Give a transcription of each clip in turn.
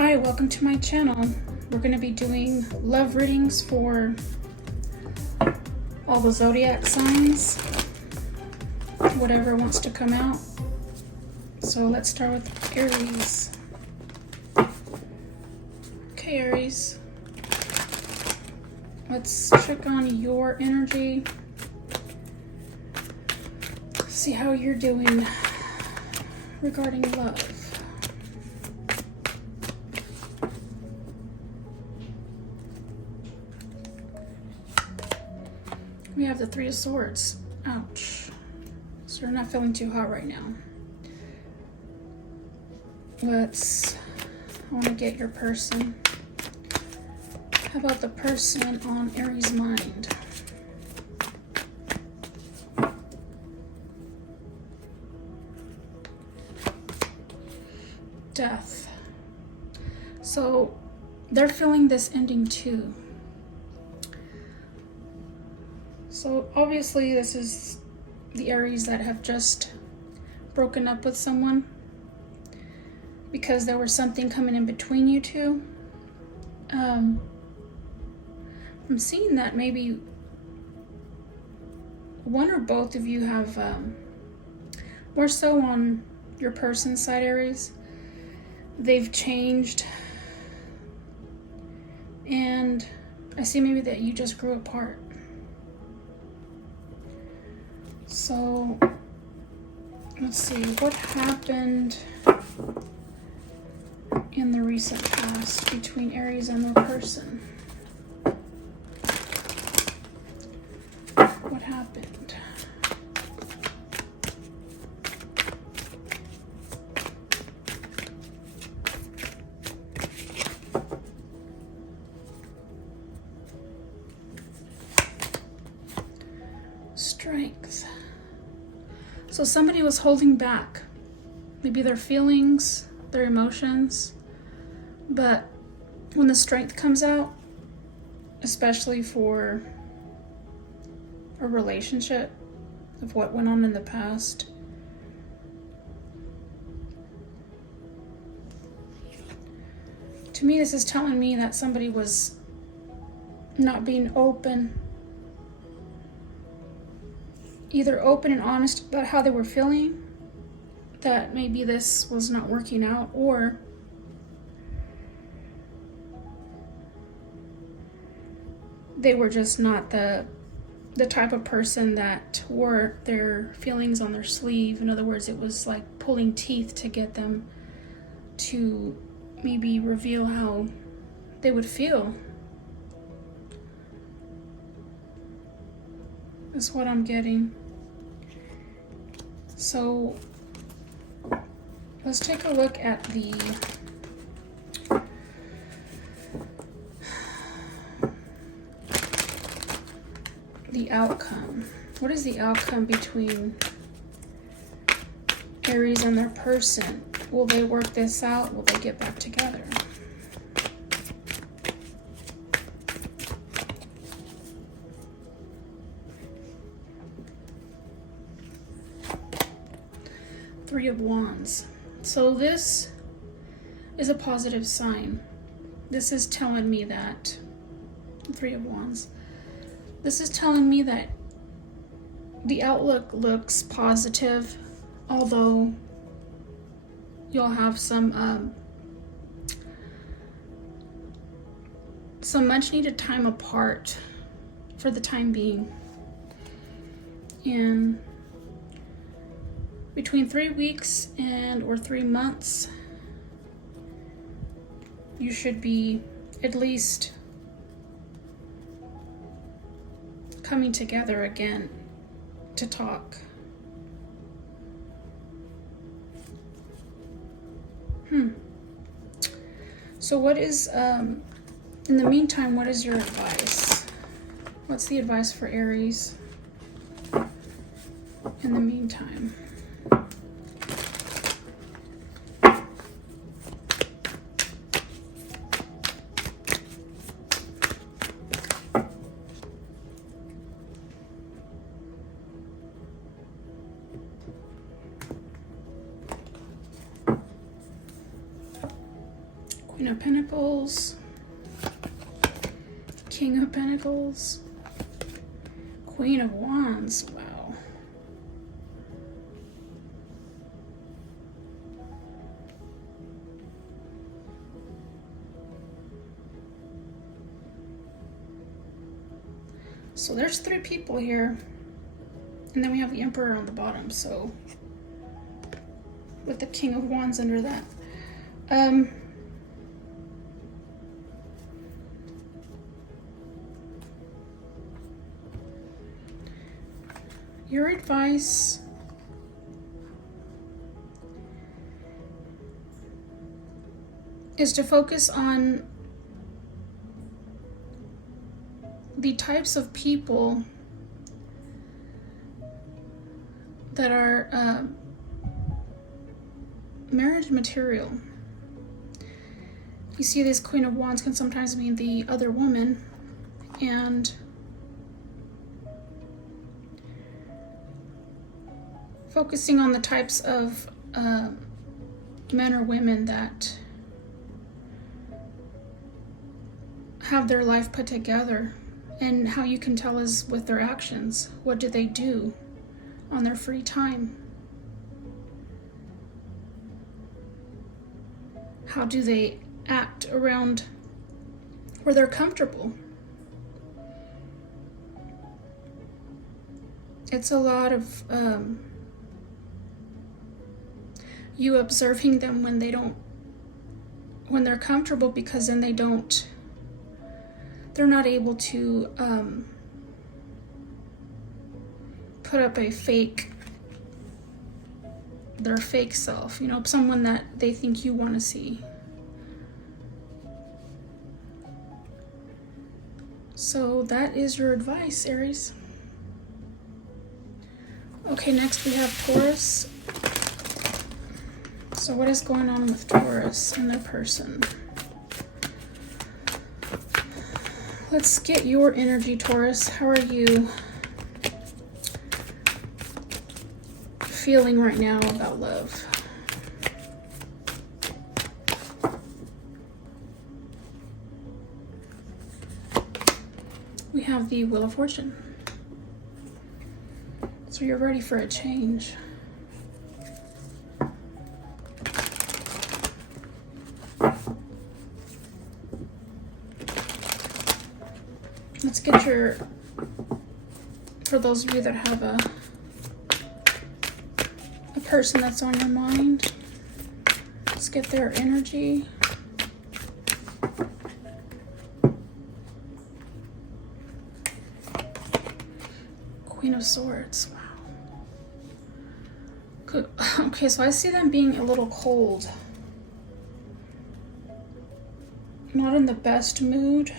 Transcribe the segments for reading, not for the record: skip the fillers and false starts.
Hi, welcome to my channel. We're going to be doing love readings for all the zodiac signs, whatever wants to come out. So let's start with Aries. Okay, Aries. Let's check on your energy. See how you're doing regarding love. We have the Three of Swords. Ouch. So you're not feeling too hot right now. I want to get your person. How about the person on Aries' mind? Death. So they're feeling this ending too. So obviously this is the Aries that have just broken up with someone because there was something coming in between you two. I'm seeing that maybe one or both of you have, more so on your person's side, Aries, they've changed, and I see maybe that you just grew apart. So let's see, what happened in the recent past between Aries and their person? What happened? Strength. So somebody was holding back, maybe their feelings, their emotions, but when the strength comes out, especially for a relationship of what went on in the past, to me this is telling me that somebody was not being open, either open and honest about how they were feeling, that maybe this was not working out, or they were just not the type of person that wore their feelings on their sleeve. In other words, it was like pulling teeth to get them to maybe reveal how they would feel. Is what I'm getting. So let's take a look at the outcome. What is the outcome between Aries and their person? Will they work this out? Will they get back together? Three of Wands. So this is a positive sign. This is telling me that, Three of Wands, this is telling me that the outlook looks positive, although you'll have some much needed time apart for the time being. And between 3 weeks or 3 months, you should be at least coming together again to talk. So what is, in the meantime, what is your advice? What's the advice for Aries in the meantime? Queen of Pentacles, King of Pentacles, Queen of Wands. Wow. So there's 3 people here. And then we have the Emperor on the bottom, so with the King of Wands under that. Your advice is to focus on the types of people that are marriage material. You see, this Queen of Wands can sometimes mean the other woman, and focusing on the types of men or women that have their life put together, and how you can tell is with their actions. What do they do on their free time? How do they act around where they're comfortable? It's a lot of you observing them when they're comfortable, because then they're not able to put up their fake self, you know, someone that they think you want to see. So that is your advice, Aries. Okay, next we have Taurus. So what is going on with Taurus and their person? Let's get your energy, Taurus. How are you feeling right now about love? We have the Wheel of Fortune. So you're ready for a change. Let's get for those of you that have a person that's on your mind, let's get their energy. Queen of Swords. Wow. Good. Okay, so I see them being a little cold. Not in the best mood.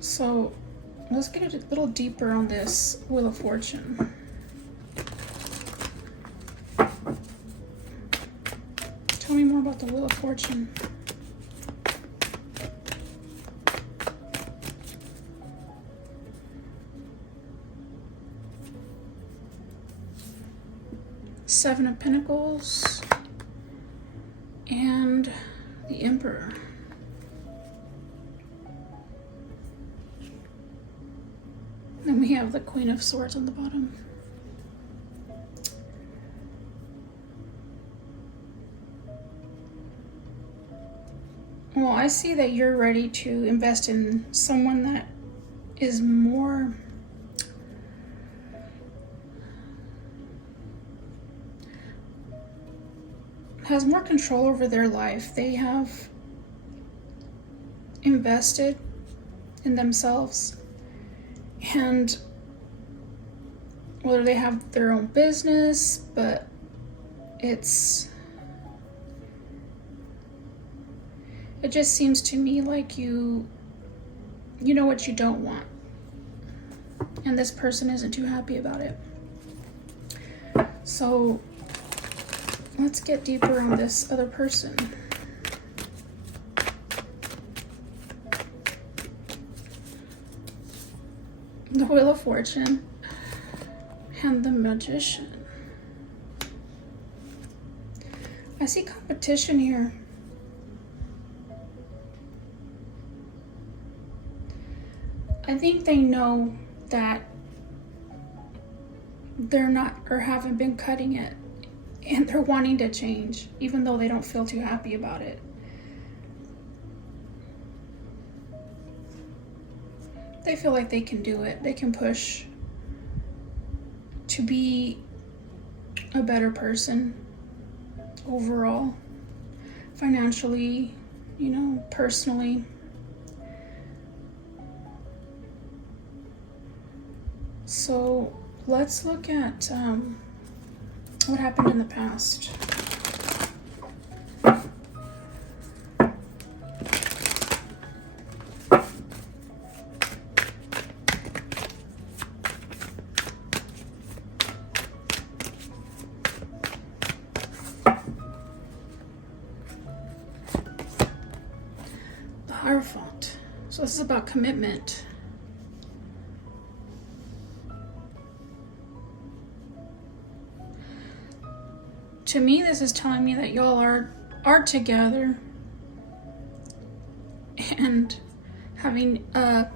So let's get a little deeper on this Wheel of Fortune. Tell me more about the Wheel of Fortune. Seven of Pentacles and the Emperor. Then we have the Queen of Swords on the bottom. Well, I see that you're ready to invest in someone that is more has more control over their life. They have invested in themselves, and whether they have their own business, but it just seems to me like you know what you don't want, and this person isn't too happy about it. So let's get deeper on this other person. the Wheel of Fortune, and the Magician. I see competition here. I think they know that they're not or haven't been cutting it, and they're wanting to change, even though they don't feel too happy about it. They feel like they can do it. They can push to be a better person overall, financially, you know, personally. So let's look at what happened in the past. The Hierophant. So this is about commitment. To me, this is telling me that y'all are together and having a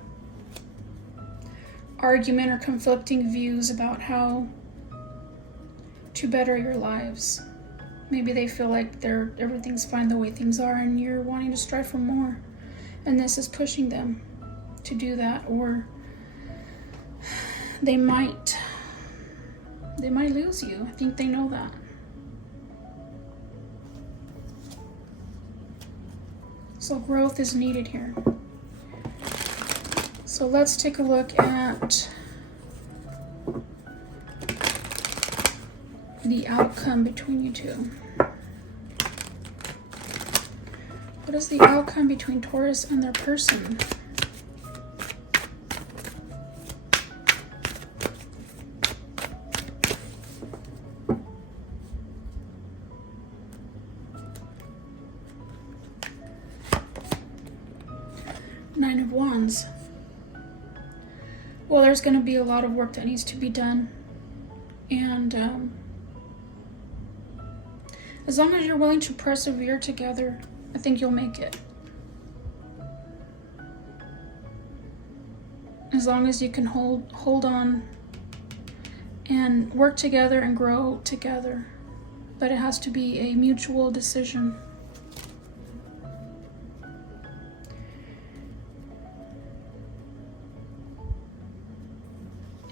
argument or conflicting views about how to better your lives. Maybe they feel like everything's fine the way things are, and you're wanting to strive for more, and this is pushing them to do that. Or they might lose you. I think they know that. So growth is needed here. So let's take a look at the outcome between you two. What is the outcome between Taurus and their person? Nine of Wands. Well, there's going to be a lot of work that needs to be done. And as long as you're willing to persevere together, I think you'll make it. As long as you can hold on and work together and grow together. But it has to be a mutual decision.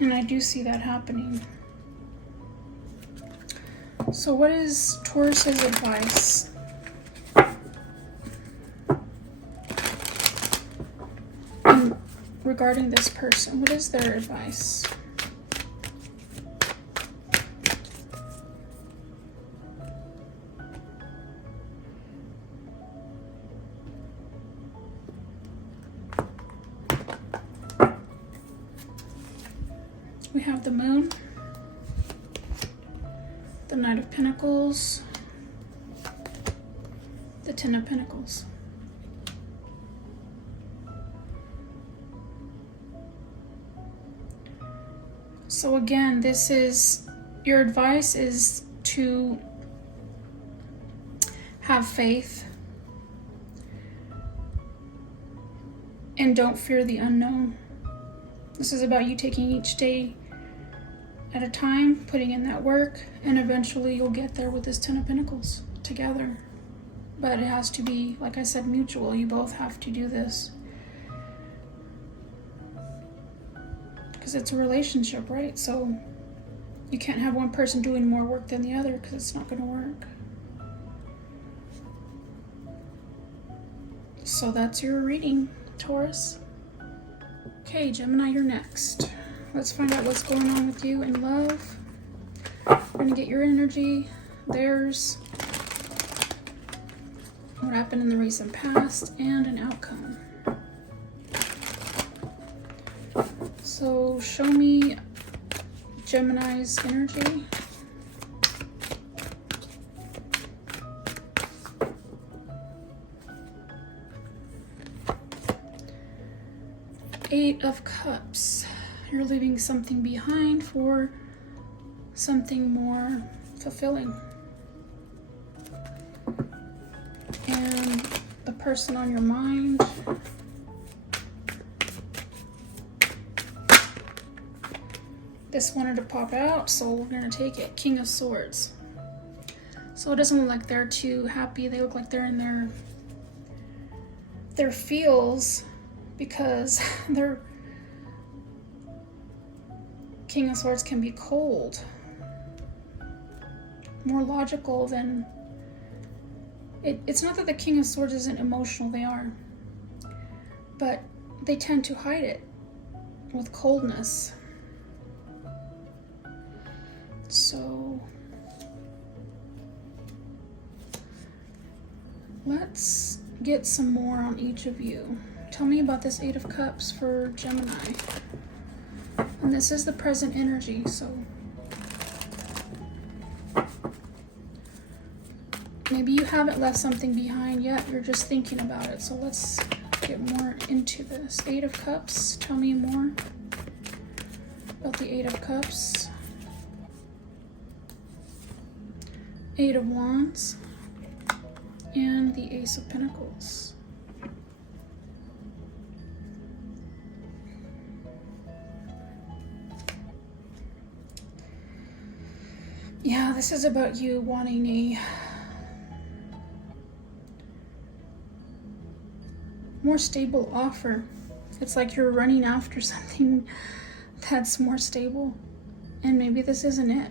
And I do see that happening. So what is Taurus's advice? Regarding this person, what is their advice? We have the Moon, the Knight of Pentacles, the Ten of Pentacles. So again, this is, your advice is to have faith and don't fear the unknown. This is about you taking each day at a time, putting in that work, and eventually you'll get there with this Ten of Pentacles together. But it has to be, like I said, mutual. You both have to do this. Because it's a relationship, right? So you can't have one person doing more work than the other, because it's not going to work. So that's your reading, Taurus. Okay, Gemini, you're next. Let's find out what's going on with you in love. We're going to get your energy, theirs, what happened in the recent past, and an outcome. So show me Gemini's energy. Eight of Cups. You're leaving something behind for something more fulfilling. And the person on your mind, this wanted to pop out, so we're gonna take it. King of Swords. So it doesn't look like they're too happy. They look like they're in their feels, because their King of Swords can be cold, more logical than it's not that the King of Swords isn't emotional, they are, but they tend to hide it with coldness. So let's get some more on each of you. Tell me about this Eight of Cups for Gemini. And this is the present energy, so maybe you haven't left something behind yet, you're just thinking about it. So let's get more into this. Eight of Cups, tell me more about the Eight of Cups. Eight of Wands and the Ace of Pentacles. Yeah, this is about you wanting a more stable offer. It's like you're running after something that's more stable, and maybe this isn't it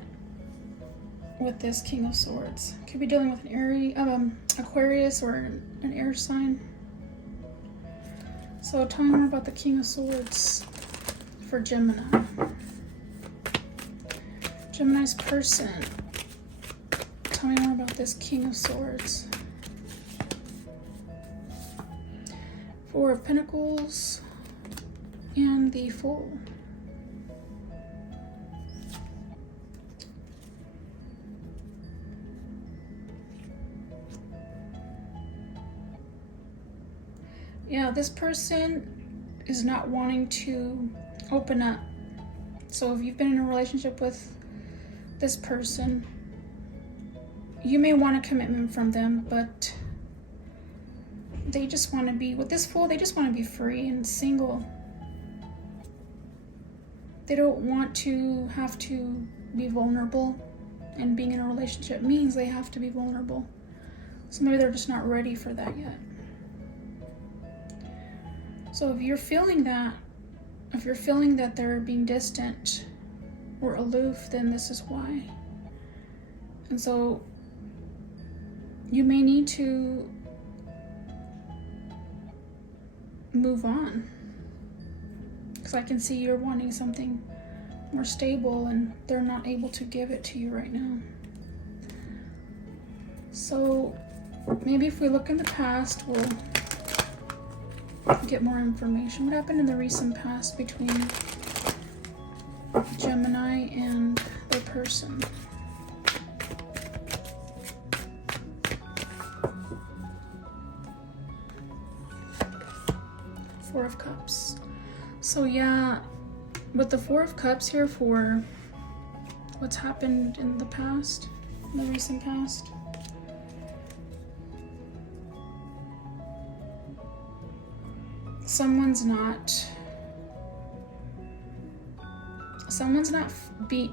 with this King of Swords. Could be dealing with an Aries, Aquarius, or an air sign. So tell me more about the King of Swords for Gemini. Gemini's person. Tell me more about this King of Swords. Four of Pentacles and the Fool. Yeah, this person is not wanting to open up. So if you've been in a relationship with this person, you may want a commitment from them, but they just want to be, with this Fool, they just want to be free and single. They don't want to have to be vulnerable, and being in a relationship means they have to be vulnerable. So maybe they're just not ready for that yet. So if you're feeling that, they're being distant or aloof, then this is why. And so you may need to move on, because I can see you're wanting something more stable and they're not able to give it to you right now. So maybe if we look in the past, we'll get more information. What happened in the recent past between Gemini and their person? Four of Cups. So yeah, with the Four of Cups here for what's happened in the past, in the recent past, someone's not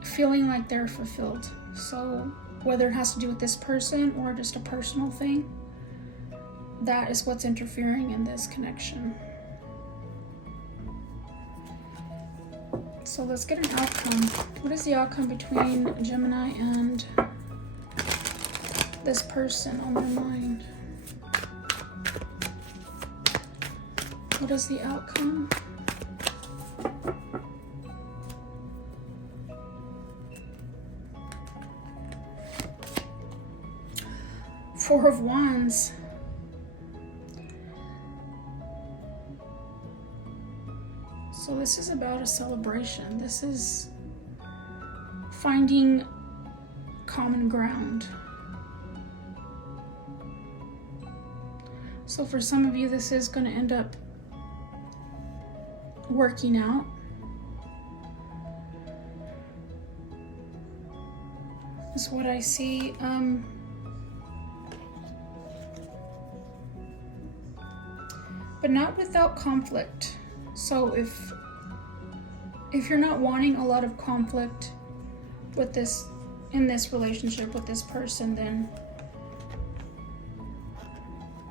feeling like they're fulfilled. So whether it has to do with this person or just a personal thing, that is what's interfering in this connection. So let's get an outcome. What is the outcome between Gemini and this person on their mind? What is the outcome? Four of Wands. So this is about a celebration. This is finding common ground. So for some of you, this is going to end up working out. is what I see. But not without conflict. So if you're not wanting a lot of conflict with this, in this relationship with this person, then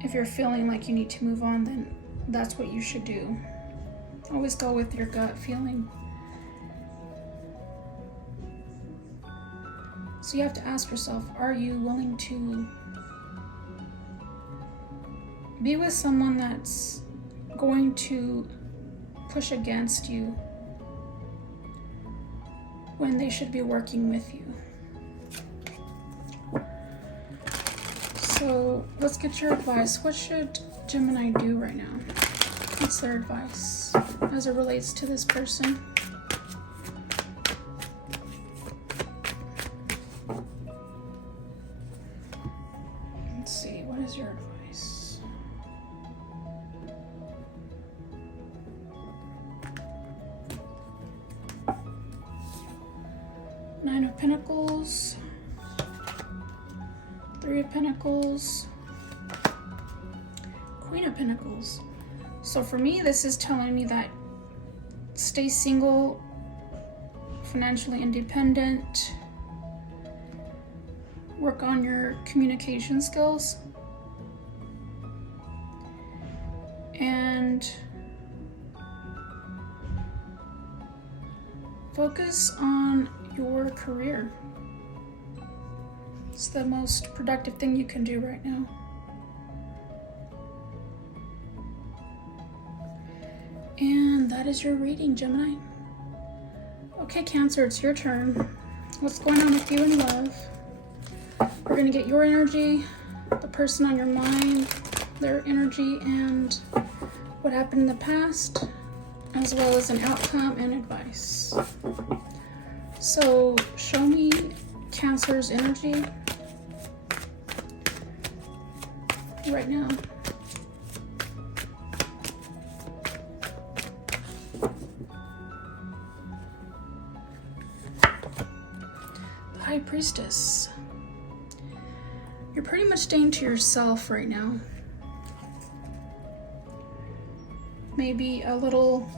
if you're feeling like you need to move on, then that's what you should do. Always go with your gut feeling. So you have to ask yourself, are you willing to be with someone that's going to push against you when they should be working with you? So let's get your advice. What should Gemini do right now? What's their advice as it relates to this person? Let's see, what is your advice? Nine of Pentacles, Three of Pentacles, Queen of Pentacles. So for me, this is telling me that stay single, financially independent, work on your communication skills, and focus on your career. It's the most productive thing you can do right now. And that is your reading, Gemini. Okay, Cancer, it's your turn. What's going on with you in love? We're gonna get your energy, the person on your mind, their energy, and what happened in the past, as well as an outcome and advice. So show me Cancer's energy right now. The High Priestess. You're pretty much staying to yourself right now. Maybe a little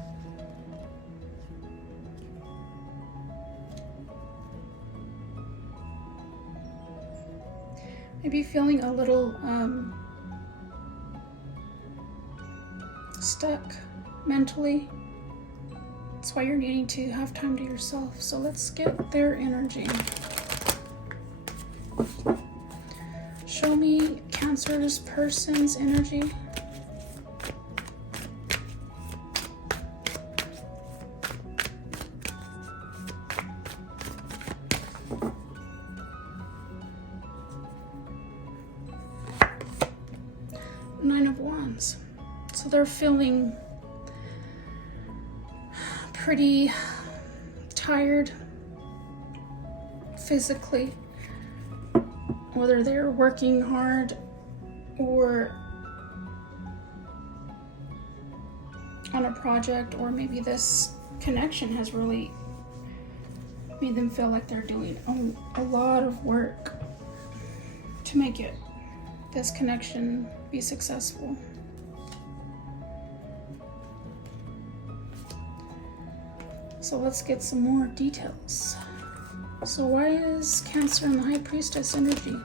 feeling a little stuck mentally. That's why you're needing to have time to yourself. So let's get their energy. Show me Cancer's person's energy. Nine of Wands. So they're feeling pretty tired physically, whether they're working hard or on a project, or maybe this connection has really made them feel like they're doing a lot of work to make this connection be successful. So let's get some more details. So why is Cancer in the High Priestess energy?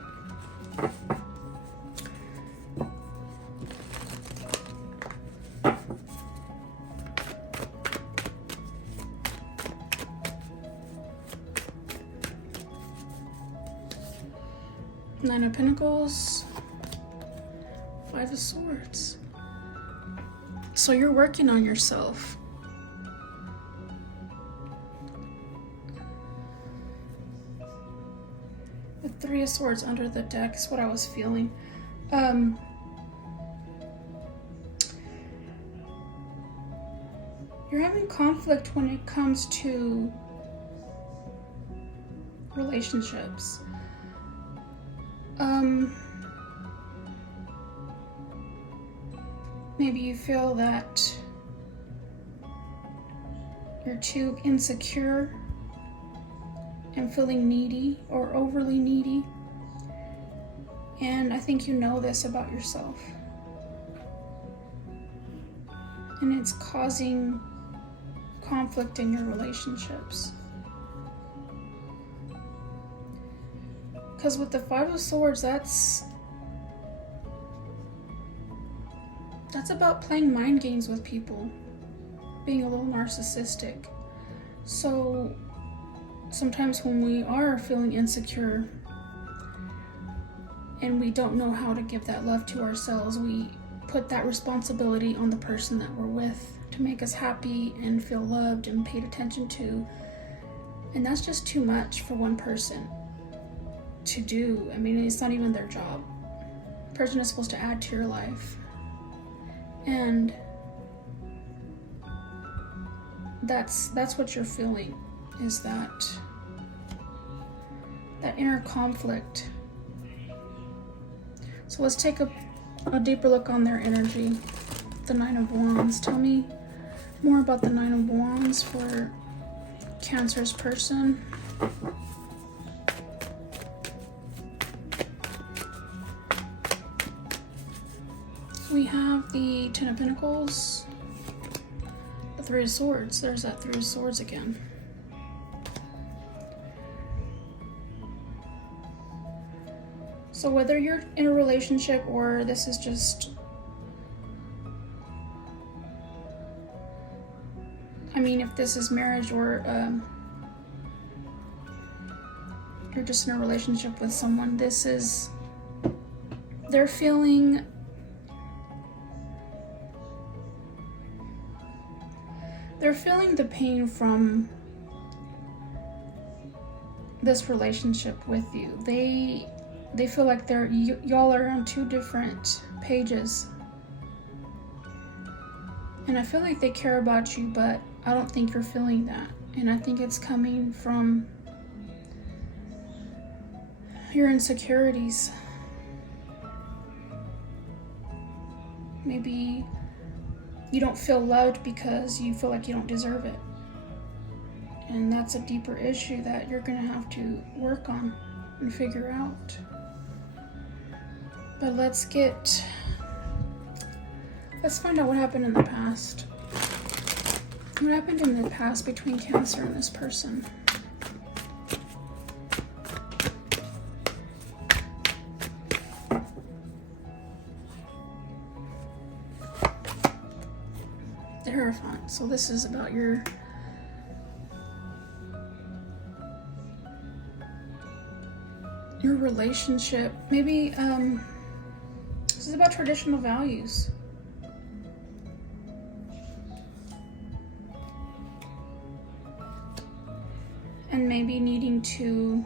Nine of Pentacles, Five of Swords. So you're working on yourself. The Three of Swords under the deck is what I was feeling. You're having conflict when it comes to relationships. Maybe you feel that you're too insecure am feeling needy or overly needy. And I think you know this about yourself. And it's causing conflict in your relationships. Because with the Five of Swords, that's about playing mind games with people, being a little narcissistic. So sometimes when we are feeling insecure and we don't know how to give that love to ourselves, we put that responsibility on the person that we're with to make us happy and feel loved and paid attention to. And that's just too much for one person to do. I mean, it's not even their job. The person is supposed to add to your life. And that's what you're feeling, is that inner conflict. So let's take a deeper look on their energy. The Nine of Wands. Tell me more about the Nine of Wands for Cancer's person. We have the Ten of Pentacles, the Three of Swords. There's that Three of Swords again. So whether you're in a relationship or this is just, I mean, if this is marriage or you're just in a relationship with someone, this is, they're feeling the pain from this relationship with you. They feel like y'all are on two different pages. And I feel like they care about you, but I don't think you're feeling that. And I think it's coming from your insecurities. Maybe you don't feel loved because you feel like you don't deserve it. And that's a deeper issue that you're gonna have to work on and figure out. But let's find out what happened in the past. What happened in the past between Cancer and this person? The Hierophant. So this is about your relationship. Maybe this is about traditional values. And maybe needing to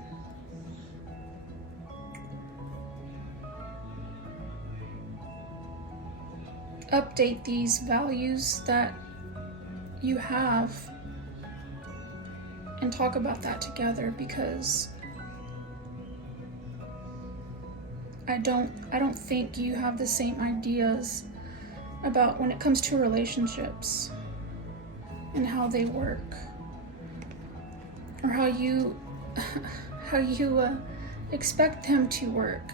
update these values that you have and talk about that together, because I don't think you have the same ideas about when it comes to relationships and how they work, or how you expect them to work.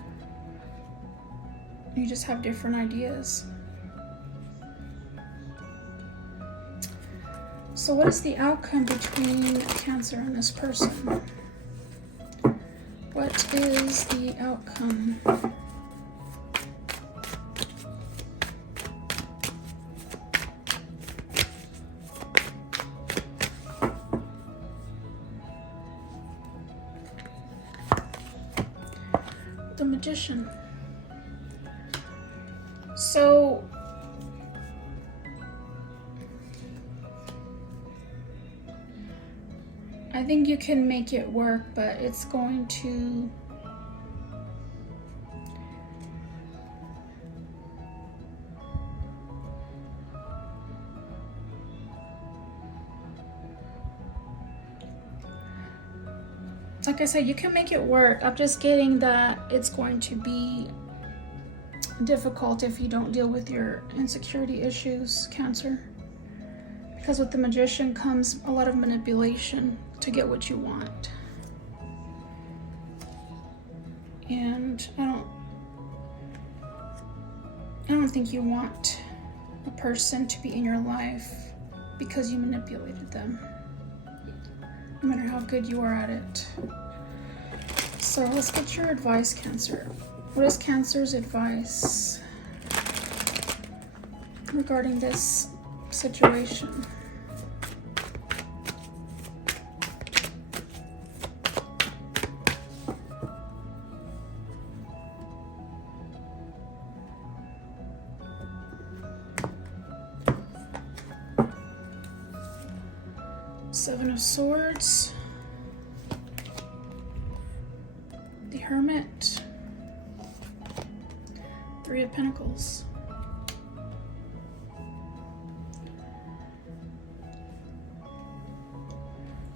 You just have different ideas. So what is the outcome between Cancer and this person? What is the outcome? The Magician. So I think you can make it work, but it's going to like I said, you can make it work. I'm just getting that it's going to be difficult if you don't deal with your insecurity issues, Cancer. Because with the Magician comes a lot of manipulation to get what you want. and I don't think you want a person to be in your life because you manipulated them, no matter how good you are at it. So let's get your advice, Cancer. What is Cancer's advice regarding this situation? Seven of Swords, the Hermit, Three of Pentacles.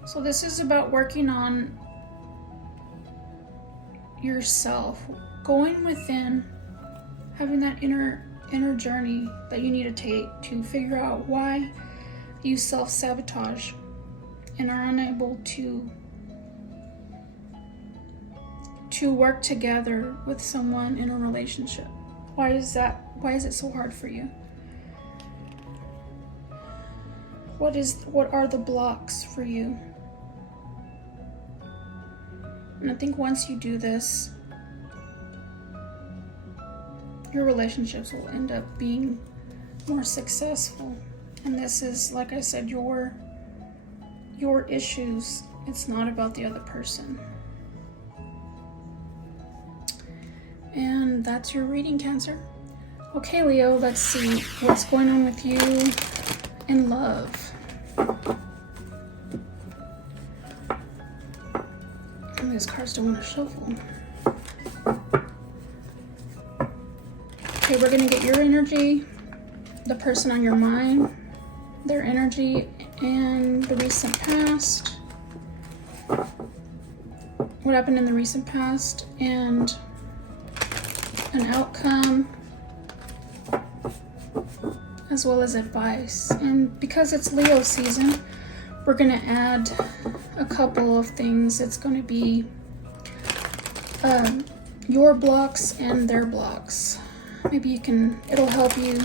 So this is about working on yourself, going within, having that inner journey that you need to take to figure out why you self-sabotage and are unable to work together with someone in a relationship. Why is that? Why is it so hard for you? What are the blocks for you? And I think once you do this, your relationships will end up being more successful. And this is, like I said, your issues. It's not about the other person. And that's your reading, Cancer. Okay, Leo, let's see what's going on with you in love. These cards don't want to shuffle. Okay, we're going to get your energy, the person on your mind, their energy, and the recent past. What happened in the recent past, and an outcome, as well as advice. And because it's Leo season, we're going to add a couple of things. It's going to be your blocks and their blocks. Maybe it'll help you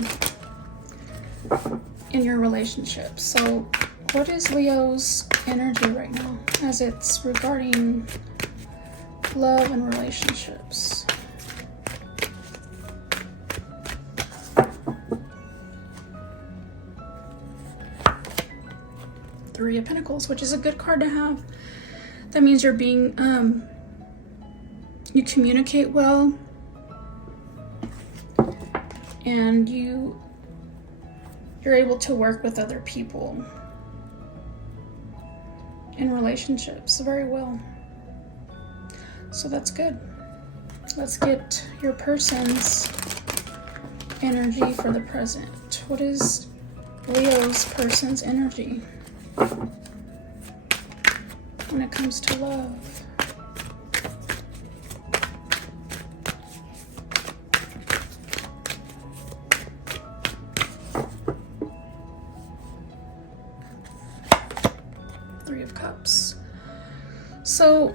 in your relationship. So what is Leo's energy right now as it's regarding love and relationships? Three of Pentacles, which is a good card to have. That means you're being, you communicate well, and you're able to work with other people in relationships very well. So that's good. Let's get your person's energy for the present. What is Leo's person's energy when it comes to love? Three of Cups. So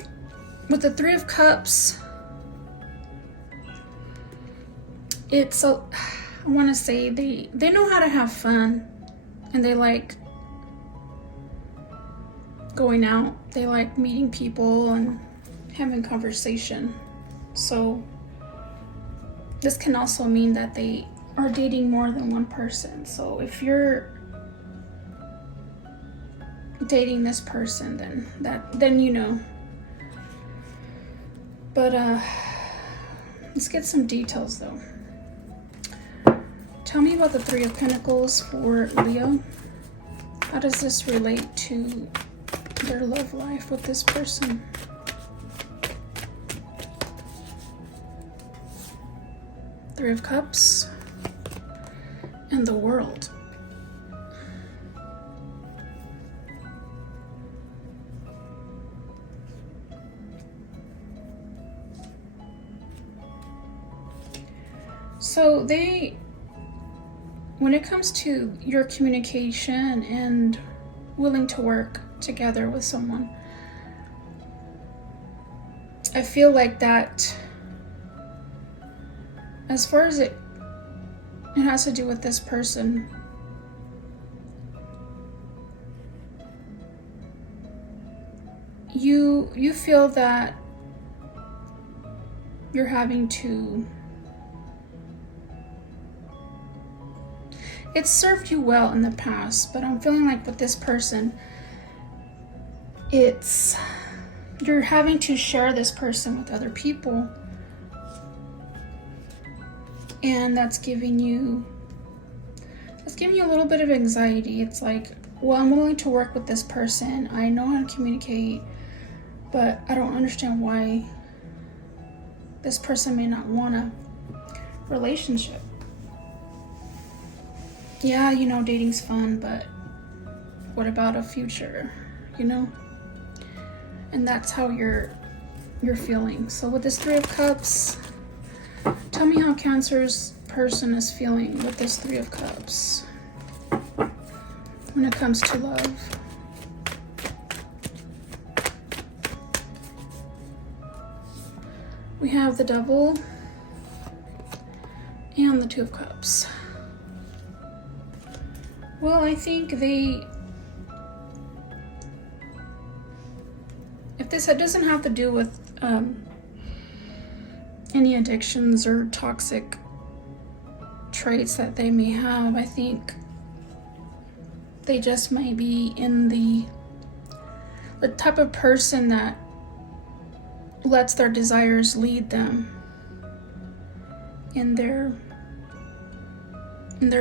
with the Three of Cups, it's I want to say they know how to have fun, and they like going out. They like meeting people and having conversation. So this can also mean that they are dating more than one person. So if you're dating this person, then you know. But let's get some details though. Tell me about the Three of Pentacles for Leo. How does this relate to their love life with this person? Three of Cups and the World. So when it comes to your communication and willing to work together with someone, I feel like that as far as it has to do with this person, you feel that you're having to, it's served you well in the past, but I'm feeling like with this person, you're having to share this person with other people, and that's giving you a little bit of anxiety. It's like, well, I'm willing to work with this person, I know how to communicate, but I don't understand why this person may not want a relationship. Yeah, you know, dating's fun, but what about a future, you know? And that's how you're feeling. So with this Three of Cups, tell me how Cancer's person is feeling with this Three of Cups when it comes to love. We have the Devil and the Two of Cups. Well, I think it doesn't have to do with any addictions or toxic traits that they may have. I think they just may be in the type of person that lets their desires lead them in their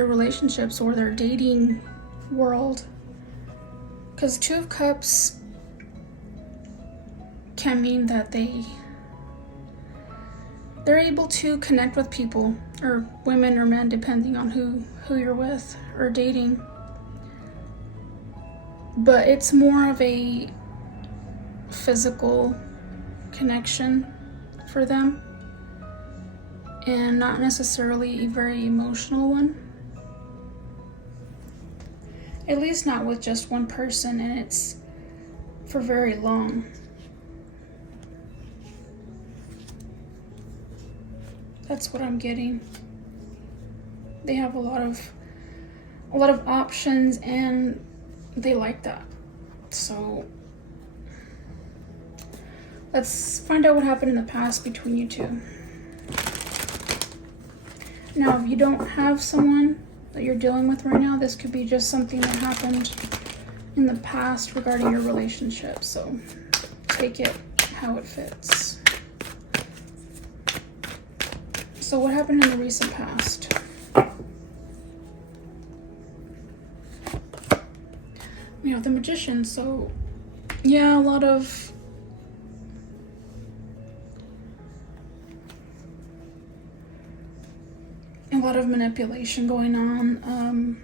relationships or their dating world. Because Two of Cups can mean that they're able to connect with people, or women or men, depending on who you're with or dating. But it's more of a physical connection for them, and not necessarily a very emotional one. At least not with just one person, and it's for very long. That's what I'm getting. They have a lot of options, and they like that. So let's find out what happened in the past between you two. Now, if you don't have someone that you're dealing with right now, this could be just something that happened in the past regarding your relationship. So take it how it fits. So what happened in the recent past? We have the Magician. So yeah, a lot of manipulation going on.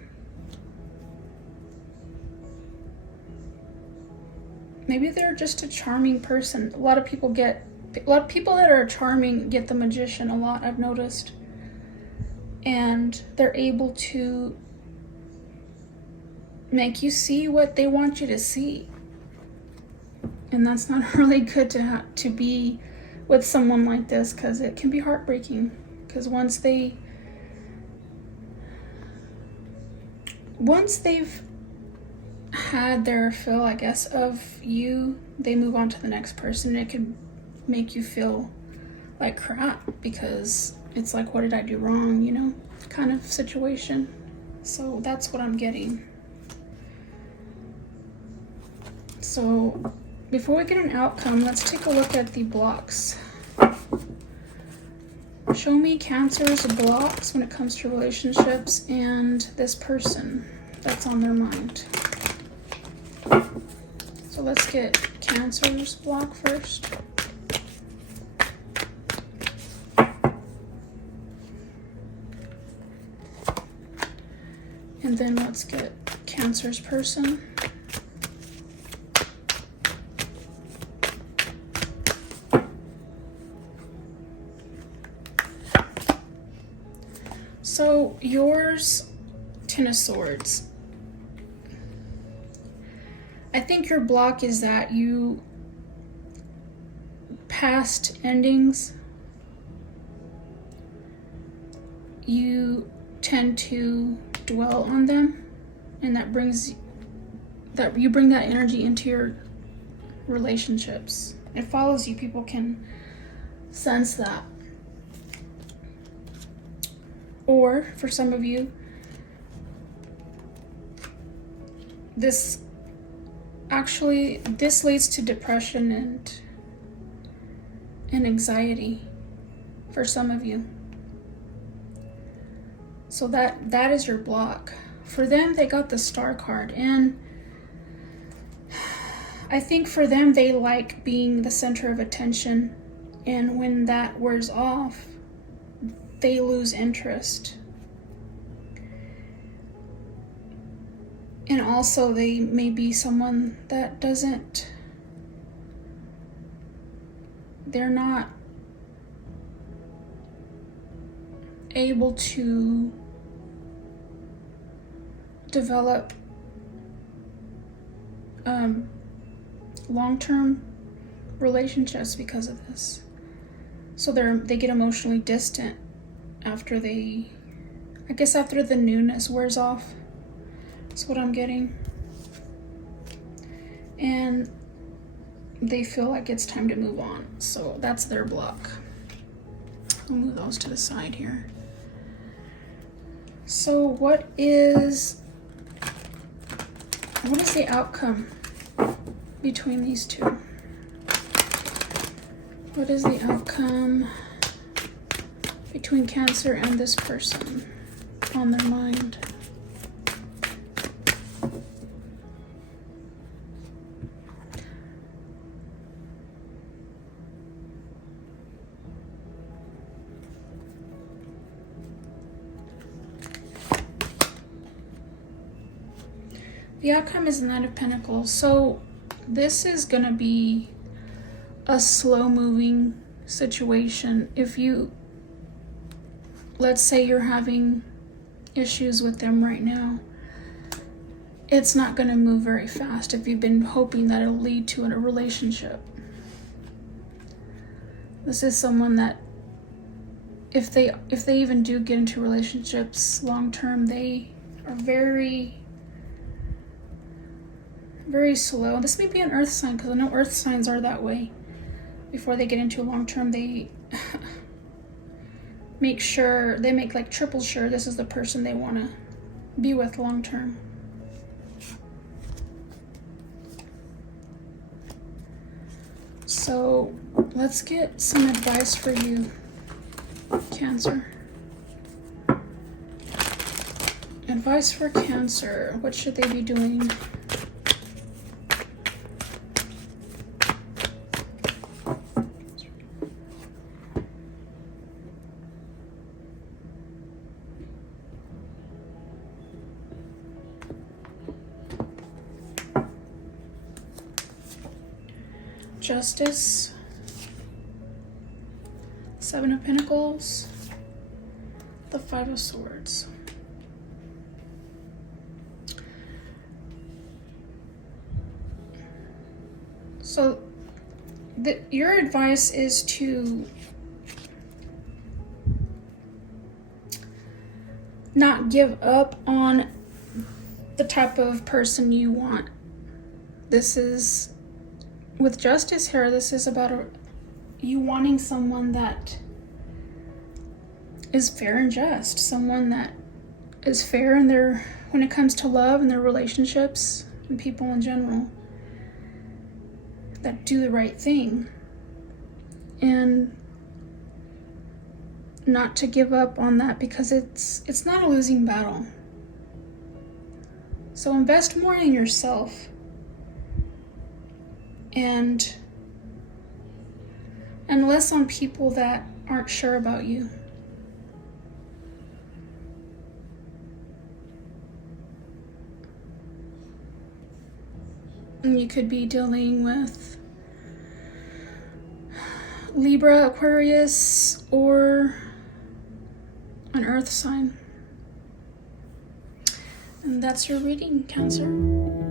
Maybe they're just a charming person. A lot of people that are charming get the Magician a lot, I've noticed. And they're able to make you see what they want you to see. And that's not really good to be with someone like this, because it can be heartbreaking. Because once they've had their fill, I guess, of you, they move on to the next person. It could make you feel like crap, because it's like, what did I do wrong, you know, kind of situation. So that's what I'm getting. So before we get an outcome, let's take a look at the blocks. Show me Cancer's blocks when it comes to relationships and this person that's on their mind. So let's get Cancer's block first. And then let's get Cancer's person. So yours, Ten of Swords. I think your block is that you past endings you tend to dwell on them, and you bring that energy into your relationships. It follows you. People can sense that. Or for some of you, this leads to depression and anxiety for some of you. So that is your block. For them, they got the Star card, and I think for them, they like being the center of attention, and when that wears off, they lose interest. And also, they may be someone that they're not able to develop long-term relationships because of this. So they get emotionally distant after the newness wears off. That's what I'm getting. And they feel like it's time to move on. So that's their block. I'll move those to the side here. So what is the outcome between these two? What is the outcome between Cancer and this person on their mind? The outcome is the Knight of Pentacles. So this is going to be a slow-moving situation. If let's say you're having issues with them right now, it's not going to move very fast if you've been hoping that it'll lead to a relationship. This is someone that if they even do get into relationships long-term, they are very, very slow. This may be an earth sign, because I know earth signs are that way. Before they get into long-term, they make like triple sure this is the person they want to be with long-term. So let's get some advice for you, Cancer. Advice for Cancer. What should they be doing? Justice, Seven of Pentacles, the Five of Swords. So your advice is to not give up on the type of person you want. This is, with Justice here, this is about you wanting someone that is fair and just, someone that is fair in when it comes to love and their relationships and people in general, that do the right thing, and not to give up on that, because it's not a losing battle. So invest more in yourself and less on people that aren't sure about you. And you could be dealing with Libra, Aquarius, or an earth sign. And that's your reading, Cancer.